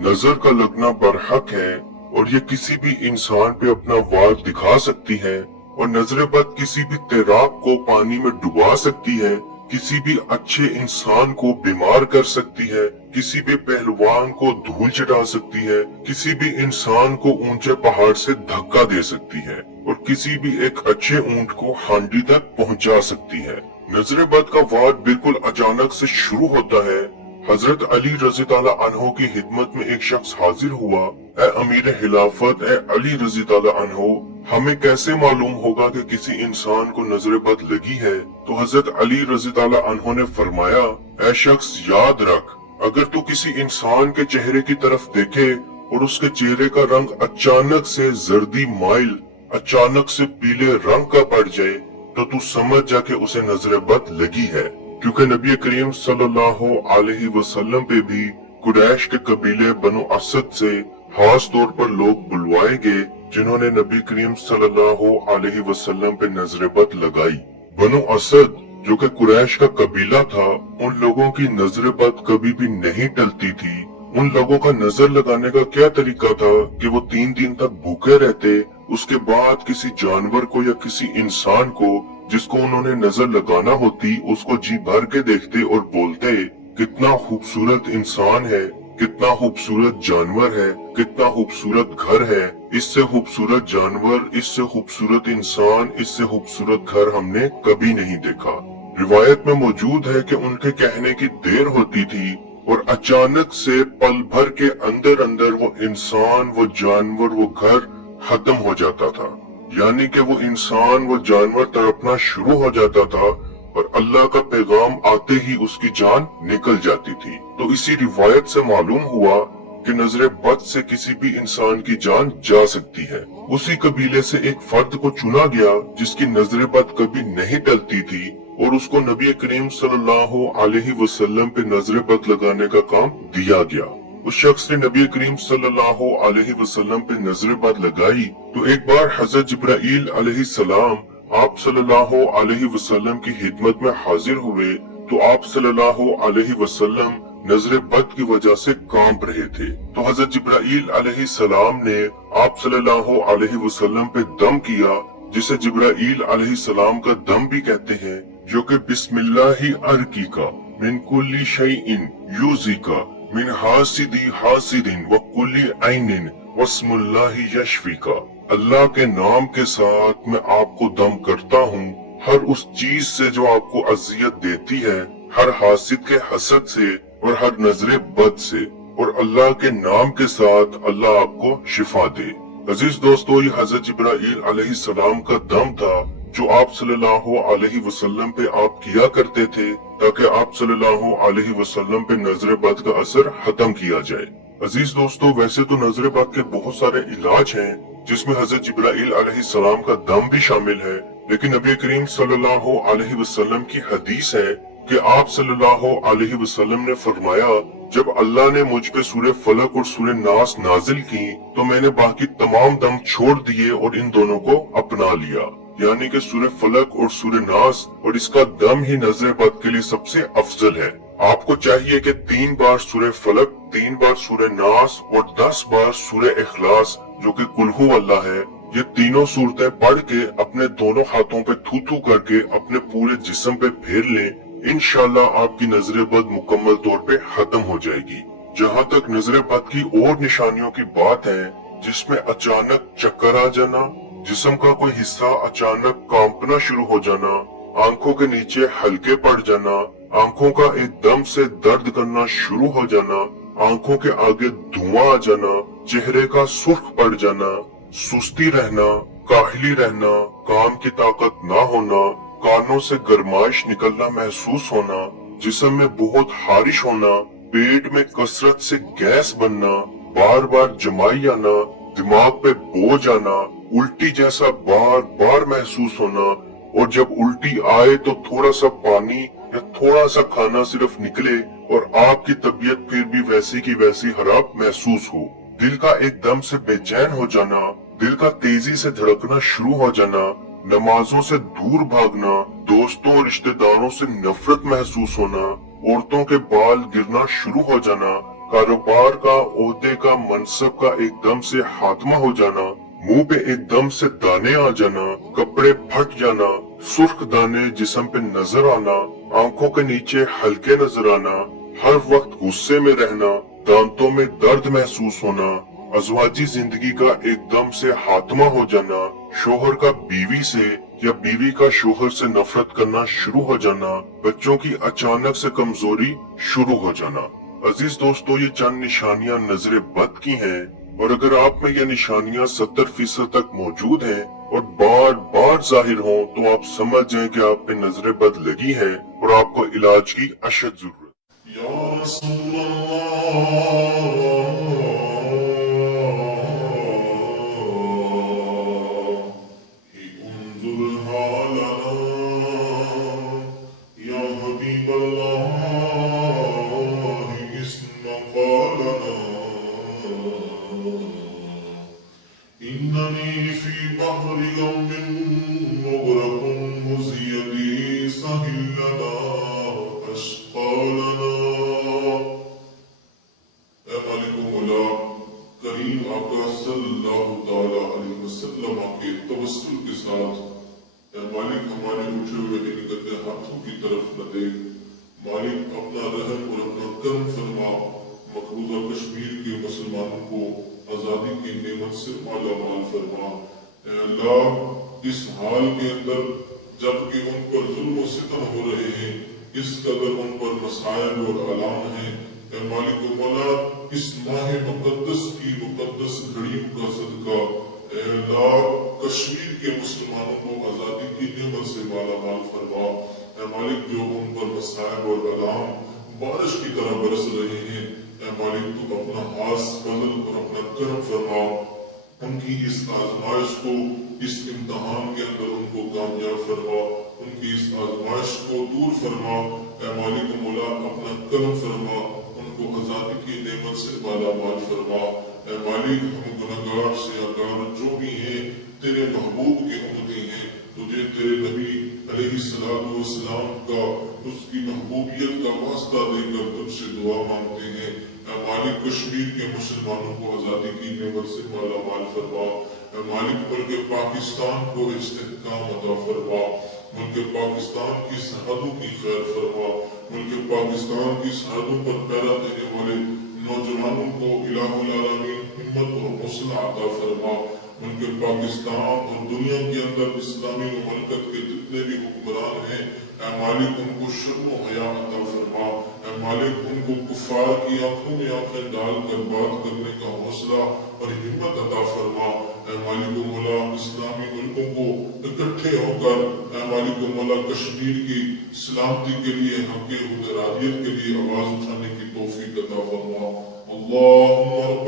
नजर का लगना बरहक है और ये किसी भी इंसान पे अपना वार दिखा सकती है और नजर बद किसी भी तैराक को पानी में डुबा सकती है, किसी भी अच्छे इंसान को बीमार कर सकती है, किसी भी पहलवान को धूल चटा सकती है, किसी भी इंसान को ऊंचे पहाड़ से धक्का दे सकती है और किसी भी एक अच्छे ऊंट को हांडी तक पहुंचा सकती है। नजर बद का वार बिल्कुल अचानक से शुरू होता है। हजरत अली रजी ताला अन्हो की खिदमत में एक शख्स हाजिर हुआ, ए अमीर खिलाफत, ए अली रजी ताला अन्हो, हमें कैसे मालूम होगा कि किसी इंसान को नजर बद लगी है? तो हजरत अली रजी ताला अन्हो ने फरमाया, ए शख्स याद रख, अगर तू किसी इंसान के चेहरे की तरफ देखे और उसके चेहरे का रंग अचानक से जर्दी माइल, अचानक से पीले रंग का पड़ जाए, तो तू समझ जा के उसे नजर बद लगी है। क्योंकि नबी करीम सल्लल्लाहु अलैहि वसल्लम पे भी कुरैश के कबीले बनु असद से खास तौर पर लोग बुलवाए गए जिन्होंने नबी करीम सल्लल्लाहु अलैहि वसल्लम पे नजर बद लगाई। बनु असद जो कि कुरैश का कबीला था, उन लोगों की नजर बद कभी भी नहीं टलती थी। उन लोगों का नजर लगाने का क्या तरीका था कि वो 3 दिन तक भूखे रहते, उसके बाद किसी जानवर को या किसी इंसान को जिसको उन्होंने नजर लगाना होती उसको जी भर के देखते और बोलते, कितना खूबसूरत इंसान है, कितना खूबसूरत जानवर है, कितना खूबसूरत घर है, इससे खूबसूरत जानवर, इससे खूबसूरत इंसान, इससे खूबसूरत घर हमने कभी नहीं देखा। रिवायत में मौजूद है कि उनके कहने की देर होती थी और अचानक से पल भर के अंदर अंदर वो इंसान, वो जानवर, वो घर खत्म हो जाता था। यानी कि वो इंसान, वो जानवर तड़पना शुरू हो जाता था और अल्लाह का पैगाम आते ही उसकी जान निकल जाती थी। तो इसी रिवायत से मालूम हुआ कि नजर बद से किसी भी इंसान की जान जा सकती है। उसी कबीले से एक फर्द को चुना गया जिसकी नजर बद कभी नहीं टलती थी और उसको नबी करीम सल्लल्लाहु अलैहि वसल्लम पे नजर बद लगाने का काम दिया गया। उस शख्स ने नबी करीम सल्लल्लाहु अलैहि वसल्लम पे नजर बद लगाई तो एक बार हजरत जिब्राईल अलैहिस्सलाम आप सल्लल्लाहु अलैहि वसल्लम की खिदमत में हाजिर हुए तो आप सल्लल्लाहु अलैहि वसल्लम नजर बद की वजह से कांप रहे थे। तो हजरत जिब्राईल अलैहिस्सलाम ने आप सल्लल्लाहु अलैहि वसल्लम पे दम किया, जिसे जिब्राईल अलैहिस्सलाम का दम भी कहते हैं, जो कि बिस्मिल्लाहि अर्कीका मिन कुल्ली शैइन यूज़िका मिन हासिदी हासिदिन व कुल्ली ऐनिन वस्मुल्लाहि यशफिका। अल्लाह के नाम के साथ मैं आपको दम करता हूँ हर उस चीज से जो आपको अजियत देती है, हर हासिद के हसद से और हर नजरे बद से, और अल्लाह के नाम के साथ अल्लाह आपको शिफा दे। अजीज दोस्तों, ये हजरत जिब्राईल अलैहिस्सलाम का दम था जो आप सल्लल्लाहु अलैहि वसल्लम पे आप किया करते थे ताकि आप सल्लल्लाहु अलैहि वसल्लम पे नजर बद का असर खत्म किया जाए। अजीज दोस्तों, वैसे तो नजर बद के बहुत सारे इलाज हैं जिसमें हजरत जिब्राईल अलैहिस्सलाम का दम भी शामिल है, लेकिन नबी करीम सल्लल्लाहु अलैहि वसल्लम की हदीस है कि आप सल्लल्लाहु अलैहि वसल्लम ने फरमाया, जब अल्लाह ने मुझ पे सूरह फलक और सूरह नास नाजिल की तो मैंने बाकी तमाम दम छोड़ दिए और इन दोनों को अपना लिया। यानी कि सूरह फलक और सूरह नास और इसका दम ही नजर बद के लिए सबसे अफजल है। आपको चाहिए कि 3 बार सूरह फलक, 3 बार सूरह नास और 10 बार सूरह इखलास जो कि कुल हु अल्लाह है, ये तीनों सूरतें पढ़ के अपने दोनों हाथों पे थू थू करके अपने पूरे जिस्म पे फेर लें। इंशाल्लाह आपकी नजर बद मुकम्मल तौर पे खत्म हो जाएगी। जहाँ तक नजर बद की और निशानियों की बात है, जिसमें अचानक चक्कर आ जाना, जिस्म का कोई हिस्सा अचानक कांपना शुरू हो जाना, आंखों के नीचे हल्के पड़ जाना, आंखों का एकदम से दर्द करना शुरू हो जाना, आंखों के आगे धुआं आ जाना, चेहरे का सुर्ख पड़ जाना, सुस्ती रहना, काहली रहना, काम की ताकत ना होना, कानों से गर्माइश निकलना महसूस होना, जिस्म में बहुत खारिश होना, पेट में कसरत से गैस बनना, बार बार जमाई आना, दिमाग पे बोझ आना, उल्टी जैसा बार बार महसूस होना, और जब उल्टी आए तो थोड़ा सा पानी या थोड़ा सा खाना सिर्फ निकले और आपकी तबीयत फिर भी वैसी की वैसी खराब महसूस हो, दिल का एकदम से बेचैन हो जाना, दिल का तेजी से धड़कना शुरू हो जाना, नमाजों से दूर भागना, दोस्तों और रिश्तेदारों से नफरत महसूस होना, औरतों के बाल गिरना शुरू हो जाना, कारोबार का, ओहदे का, मनसब का एकदम से खात्मा हो जाना, मुंह पे एकदम से दाने आ जाना, कपड़े फट जाना, सुर्ख दाने जिस्म पे नजर आना, आंखों के नीचे हल्के नजर आना, हर वक्त गुस्से में रहना, दांतों में दर्द महसूस होना, अज़वाजी जिंदगी का एकदम से खात्मा हो जाना, शोहर का बीवी से या बीवी का शोहर से नफरत करना शुरू हो जाना, बच्चों की अचानक से कमजोरी शुरू हो जाना। अजीज दोस्तों, ये चंद निशानियां नजर बद की हैं, और अगर आप में ये निशानियां 70% तक मौजूद हैं और बार बार जाहिर हों तो आप समझ जाएं कि आप पे नजर बद लगी है और आपको इलाज की अशद जरूरत। या रसूल إنني في بحر يوم مغرق مزي لي سهل لنا أشقى لنا اے مالک و مولا کریم آقا صلی اللہ تعالی علیہ وسلم کے توسل کے ساتھ اے مالک ہمارے اٹھے ہوئے ان گندے ہاتھوں کی طرف نہ دیکھ، مالک اپنا رحم اور اپنا کرم فرما، مقبوضہ کشمیر کے مسلمانوں کو آزادی کی نعمت سے مالا مال فرما۔ اے اللہ اس حال کے اندر جبکہ ان پر ظلم و ستم ہو رہے ہیں، اس قدر ان پر مسائل اور اعلان ہیں، اے مالک و مولا اس ماہ مقدس کی مقدس گھڑیوں کا صدقہ اے اللہ کشمیر کے مسلمانوں کو آزادی کی نعمت سے مالا مال فرما۔ اے مالک جو ان پر مسائل اور اعلان بارش کی طرح برس رہے ہیں، اے مالک تو اپنا خاص فضل اور اپنا کرم فرما، ان کی اس آزمائش کو، اس امتحان کے اندر ان کو کامیاب فرما، ان کی اس آزمائش کو دور فرما، اے مالک مولا اپنا کرم فرما، ان کو آزادی کی نعمت سے مالا مال فرما۔ اے مالک ہم گنہگار سیاہکار جو بھی ہیں تیرے محبوب کے امتی ہیں، تجھے تیرے نبی علیہ السلام کا اس کی محبوبیت کا واسطہ دے کر تجھ سے دعا مانگتے ہیں۔ اے مالک کشمیر کے مسلمانوں کو آزادی کی نعمت سے مالا مال فرما۔ اے مالک ملک پاکستان کو استحکام عطا فرما، ملک پاکستان کی سرحدوں کی خیر فرما، ملک پاکستان کی سرحدوں پر پیرا دینے والے نوجوانوں کو الہ العالمین ہمت اور حوصلہ عطا فرما۔ ملک پاکستان اور دنیا کے اندر اسلامی مملکت کے جتنے بھی حکمران ہیں، اے مالک ان کو شرم و حیا عطا فرما۔ اے مالک ان کو کفار کی آنکھوں میں آنکھیں ڈال کر بات کرنے کا حوصلہ اور ہمت عطا فرما۔ اے مالک و مولا اسلامی ملکوں کو اکٹھے ہو کر اے مالک و مولا کشمیر کی سلامتی کے لیے، حق ودراریت کے لیے آواز اٹھانے کی توفیق عطا فرما۔ اللہم